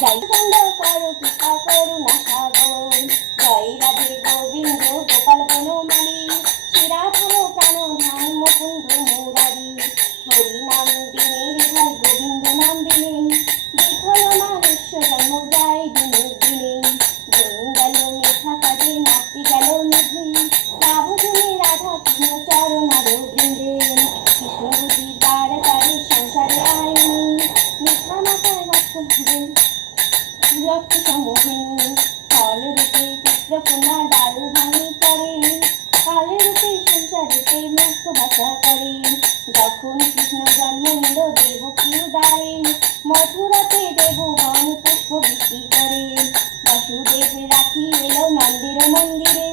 জয় খণ্ড করো কৃপা করুণা সাগর, জয় রাধে গোবিন্দ গোপাল বনমালী, শ্রীরাধম প্রাণধাম মুকুন্দ মুরারি, হরি নাম দিনের ভাই গোবিন্দ নাম দিনে, বিফল মানুষ্য জন্ম যায় দিনে দিনে, দিন গেল মেধা কাজে নাচতে গেল নিধে, লাভ জনে রাধা কৃষ্ণ চরণার বৃন্দে, কৃষ্ণ বুদ্ধির দ্বার তারে সংসারে আইনি, মিঠা মাথায় ভক্ত ভুবে রক্ত সমোহিনী, ফল রূপে চিত্রকোনা ডাল ভাঙি করে, কালে রূপে সংসারেতে মুক্ত ভাষা করে, যখন কৃষ্ণ জন্ম নিল দেবকী উদারে, মথুরাতে দেবগণ পুষ্প বৃষ্টি করে, বাসুদেব রাখি এলো নন্দের মন্দিরে,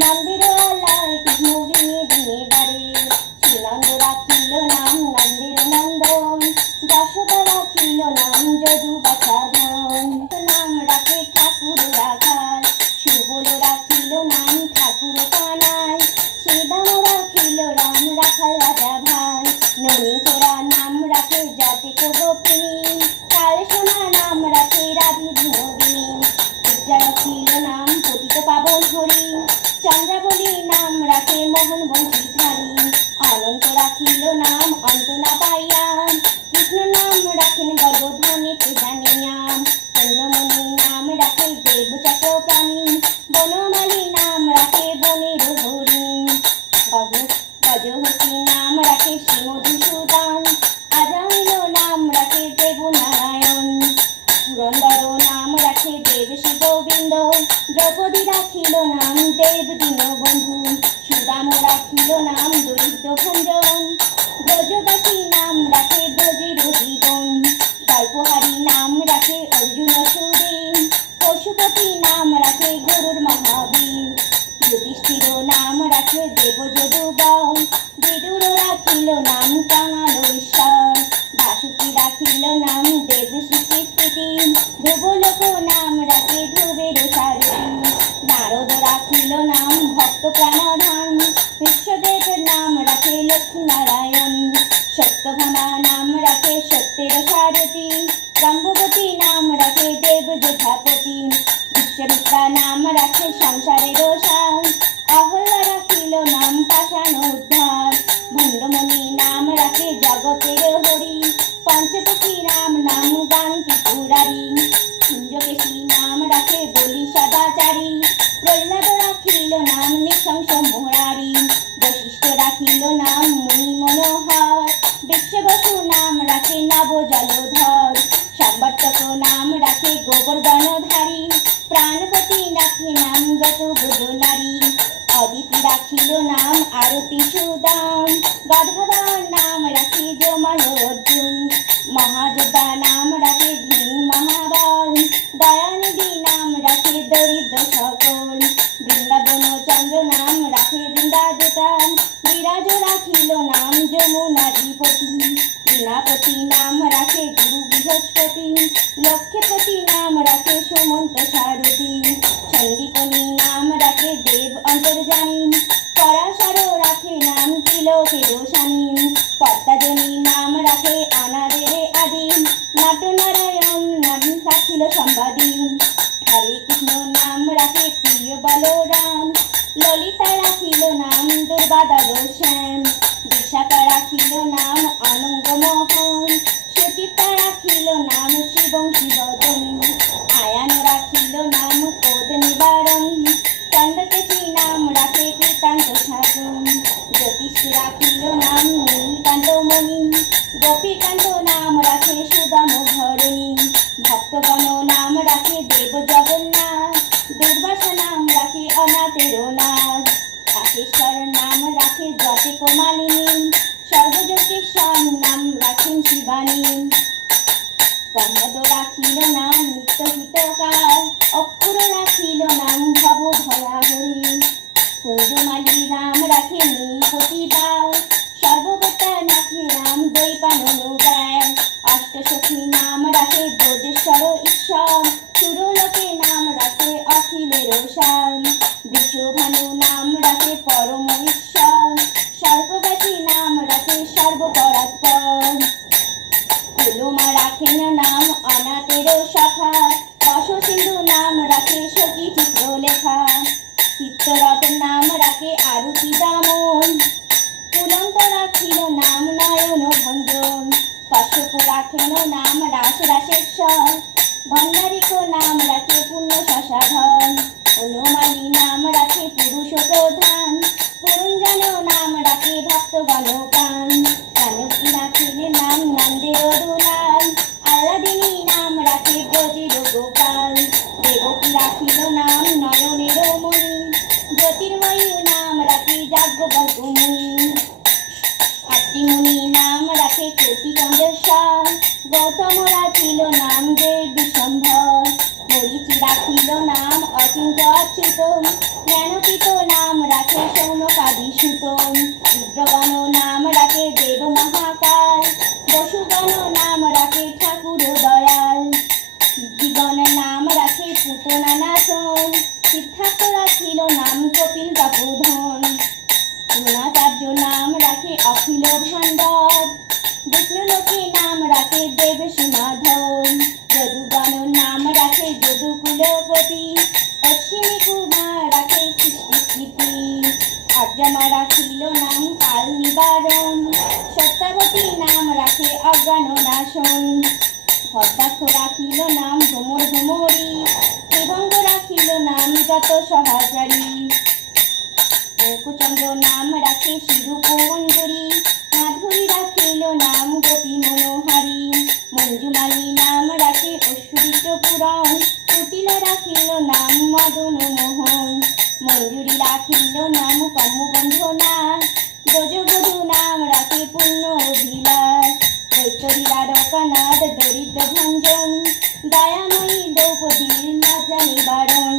নন্দের আলায় কৃষ্ণ দিনে দিনে বাড়ে, শ্রীনন্দ রাখিল নাম নন্দের নন্দন, যশোদা রাখিল নাম যদু বাছা ধন, নাম রাখে ঠাকুর রাখাল, সুবল রাখিল নাম ঠাকুর কানাই, শ্রীদাম রাখিল রাম রাখাল রাজা ভাই, ননী চোরা নাম রাখে জাতিক গোপিনী, কাল সোনা নাম রাখে রাধি বিনোদিনী, পূজা রাখিল নাম পতিত পাবন হরি, চন্দ্রাবলী নাম রাখে মোহন বংশীধারী, অনন্ত রাখিল নাম অন্ত না পাইয়া, কৃষ্ণ নাম রাখেন গর্ভধানেতে জানিয়া, চন্দ্রমণি নাম রাখে দেব চক্রপ্রাণী, বনমালী নাম রাখে বনের হরিণ, গজহসি নাম রাখে শ্রী মধুসূদন, আজামিল নাম রাখে দেব নারায়ণ, পুরন্দর নাম রাখে দেব শ্রী গোবিন্দ, দ্রৌপদী রাখিল নাম দেব দীনবন্ধু, সুদাম রাখিল নাম দরিদ্র ভঞ্জন, ব্রজবাসী নাম রাখে ব্রজের জীবন, কল্পহারী নাম রাখে অর্জুন সুদেব, পশুপতি নাম রাখে গরুর মহাবীর, যুধিষ্ঠির নাম রাখে দেব যদুবর, বিদুর রাখিল নাম কাঙাল ঈশ্বর, বাসুকী রাখিল নাম দেব শ্রীকৃষ্টি, ধ্রুবলোক নাম রাখে ধ্রুবের সারথি, নারদ রাখিল নাম ভক্ত প্রাণধান, বিশ্বদেব নাম রাখে লক্ষ্মী নারায়ণ, সত্যভামা নাম রাখে সত্যের সারথি, ব্রহ্মবতী নাম রাখে দেব যোধাপতি, বিশ্বমিত্রা নাম রাখে সংসারের সার, অহল্যা রাখিল নাম পাষাণ উদ্ধার, ভণ্ডমণি নাম রাখে জগতের হরি, পঞ্চপতি রাম নাম গান ত্রিপুরারি, কুঞ্জকেশী নাম রাখে বলি সদাচারী, প্রহ্লাদ রাখিল নাম নৃশংস মুরারি, বশিষ্ঠ রাখিল নাম মুনি মনোহর, বিশ্ববসু নাম রাখে নব জলধর, সংবর্তক নাম রাখে গোবর্ধনধারী, প্রাণপতি রাখে নাম গত বুধ নারী, অদিতি রাখিল নাম আরতি সুদাম, গদাধর নাম রাখে জমাল অর্জুন, মহাযোদ্ধা নাম রাখে ভীম মহাবল, দয়ানিধি নাম রাখে দরিদ্র সকল, বৃন্দাবন চন্দ্র নাম রাখে বৃন্দাদূতা, বিরাজ রাখিল নাম যমুনাধিপতি, বীণাপতি নাম রাখে গুরু বৃহস্পতি, লক্ষ্মীপতি নাম রাখে সুমন্ত সারথি, সন্দীপনী নাম রাখে দেব অন্তর্জামী, পরাশর রাখে নাম তিলকের সানী, পদ্মাজনী নাম রাখে অনাদের আদি, নটনারায়ণ নাম রাখিল সম্বাদী, হরে কৃষ্ণ নাম রাখে প্রিয় বলরাম, ললিতা রাখিল নাম দুর্গাদল শ্যাম, বিশাখা রাখিল নাম অনঙ্গ মোহন, সুচিত্রা রাখিল নাম শিবং শিবদন, আয়ান রাখিল নাম কোদ নিবারণ, চন্দ্রকেশী নাম রাখে কৃতান্ত সাধন, জ্যোতিষ রাখিল নাম নীলকান্ত মণি, গোপীকান্ত নাম রাখে সুদাম ধরণী, ভক্তগণ নাম রাখে দেব জগন্নাথ, দুর্বাসা নাম রাখে অনাথের নাথ, কাশেশ্বর নাম রাখে জাতিক মালিনী, সর্বযোগেশ্বর নাম রাখেন শিবানী, প্রহ্লাদ রাখিল নাম নিত্য হিতকার, অক্ষর রাখিল নাম ভব ভয়াহরি, কুঞ্জমালী নাম রাখে নীলপতি বাল, সর্ববতা রাখে নাম দৈপায়ন, অষ্টসখী নাম রাখে ব্রজেশ্বর ঈশ্বর, সুরলোকে নাম রাখে অখিলের সার, বিশ্বভানু নাম রাখে পরম ঈশ্বর, সর্ববাসী নাম রাখে সর্বপরাৎপর, ফুলমা রাখেন নাম অনাথের সখা, রস সিন্ধু নাম রাখে সখী চিত্রলেখা, চিত্তরথের নাম রাখে আরতি দামন, পুলন্ত রাখিল নাম নয়ন ভঞ্জন, কশ্যপ রাখেন নাম রাস রাসেশ্বর, ভণ্ডারিক নাম রাখে পুণ্য শশাধন, অনুমানী নাম রাখে পুরুষ প্রধান, পুরঞ্জন নাম রাখে ভক্তগণ প্রাণ, জানকী রাখেন নাম নন্দের দুলাল, আল্লাদিনী নাম রাখে ব্রজের গোপাল, দেবকী রাখিল নাম নয়নের মণি, জ্যোতির্ময়ী নাম রাখে যাজ্ঞবল্ক্যমুনি, আত্রিমুনি নাম রাখে কোটিকণ্ডেশ্বর, গৌতম রাখিল নাম দেব বিশ্বম্ভর, মরীচি রাখিল নাম অচিন্ত অচ্যুত, জ্ঞানপীত নাম রাখে সৌনকাদি সুত, রুদ্রগণ নাম রাখে দেব মহাকাল, বসুগণ নাম রাখে ঠাকুর দয়াল, সিদ্ধিগণ নাম রাখে পুতনা নাশন, সিদ্ধার্থ রাখিল নাম কপিল তপোধন, দ্রোণাচার্য নাম রাখে অখিল ভাণ্ডব, বিষ্ণুলোকে নাম রাখে দেবশ্রী মাধব, যদুগণ নাম রাখে যদুকুলপতি, অশ্বিনী কুমার রাখে সৃষ্টিস্থিতি, আর্যমা রাখিল নাম কাল নিবারণ, সত্যাবতী নাম রাখে অজ্ঞান নাশন, ভদ্রাক্ষ রাখিল নাম ভ্রমর ভ্রমরী, ত্রিভঙ্গ রাখিল নাম যত সহচারী, অঙ্কুচন্দ্র নাম রাখে শিরূপমঞ্জুরি, মাধুরী রাখিল নাম গোপী মনোহারী, মঞ্জুমালী নাম রাখে অশ্রুবিষ্ট পুরাণ, কুটিল রাখিল নাম মদন মোহন, মঞ্জুরি রাখিল নাম কর্মবন্ধ নাথ, ব্রজবধূ নাম রাখে পুণ্য অভিলাষ, দৈত্যরী দ্বারকানাথ দরিদ্র ভঞ্জন, দয়াময়ী দ্রৌপদীর লজ্জা নিবারণ,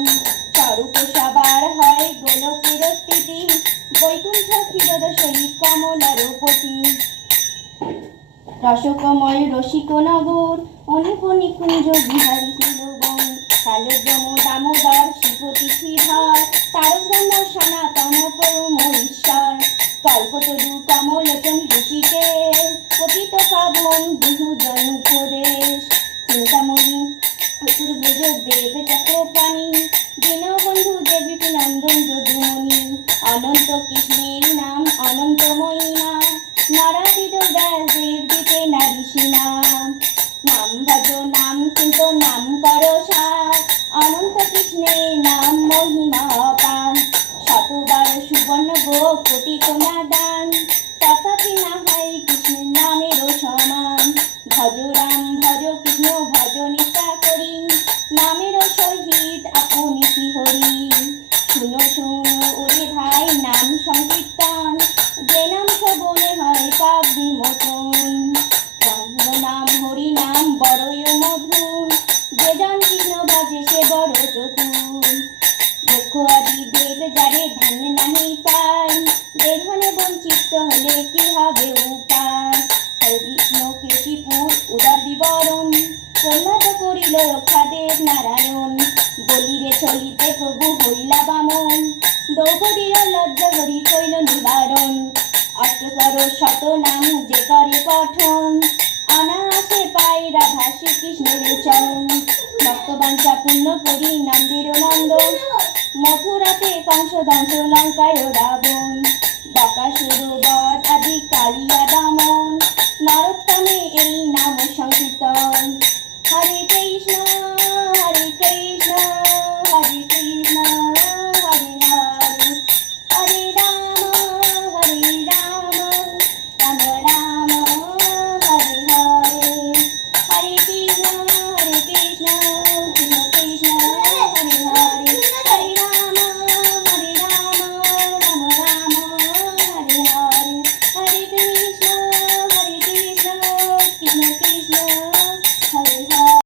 স্বরূপ সবার হয় গোলকের স্থিতি, বৈকুণ্ঠ ক্ষীরদ সহিত কমলারপতি, রসকমল রসিক নগর, অনুপ নিকুঞ্জ বিহারী শিলবন, কালব্রহ্ম দামোদর শ্রীপতি শ্রীধর, তারকব্রহ্ম সনাতন পরম ঈশ্বর, কল্পতরু কমলোচন ঋষিকেশ, পতিত পাবন বহুজন উপদেশ, চিন্তামণি চতুর্ভুজ দেব চক্রপাণি, দীনবন্ধু দেবকী নন্দন যদুমণি, অনন্ত কৃষ্ণের নাম অনন্ত মহিমা, নারাদিত ব্যাসদেব দিতে নারী সীমা, নাম ভজ নাম চিন্ত নাম কর সার, অনন্ত কৃষ্ণের নাম মহিমা অপার, শতবার সুবর্ণ গো কোটি কোনা দান, তথাপি না হয় কৃষ্ণের নামেরও সমান, ভজ রাম ভজ কৃষ্ণ ভজ নিষ্ঠা করি, নামেরও সহিত আপনি শিহরি, শুনো শুনো ওরে ভাই নাম সংকীর্তন, যে নাম শ্রবণে হয় পাপ বিমোচন, ব্রহ্ম নাম হরি নাম বড়ই মধুর, যে জন কৃষ্ণ ভজে সে বড় চতুর, লক্ষ আদি দেব যারে ধ্যান নাহি পায়, দেহনে বঞ্চিত হলে কি হবে উপায়, কৃষ্ণ কেশীপুর উদর বিবরণ, প্রহ্লাদ করিল রক্ষাদেব নারায়ণ, বলিরে চলিতে প্রভু হইলা বামন, দ্রৌপদীর লজ্জা হরি কইল নিবারণ, অষ্টসর শত নাম যে করে পঠন, অনায়াসে পাই রাধা শ্রীকৃষ্ণের চরণ, ভক্তবাঞ্ছা পূর্ণ করি নন্দের নন্দন, মথুরাতে কংসদংশ লঙ্কায় রাবণ, বকাসুর বধ আদি কালিয়া দমন, নরোত্তমে এই নাম সংকীর্তন, হরে কৃষ্ণ হরে কৃষ্ণ হরে কৃষ্ণ হরে হরে, হরে রাম রাম রাম হরে হরে, হরে কৃষ্ণ কৃষ্ণ কৃষ্ণ হরে হরে, হরে রাম রাম রাম হরে হরে, হরে কৃষ্ণ কৃষ্ণ কৃষ্ণ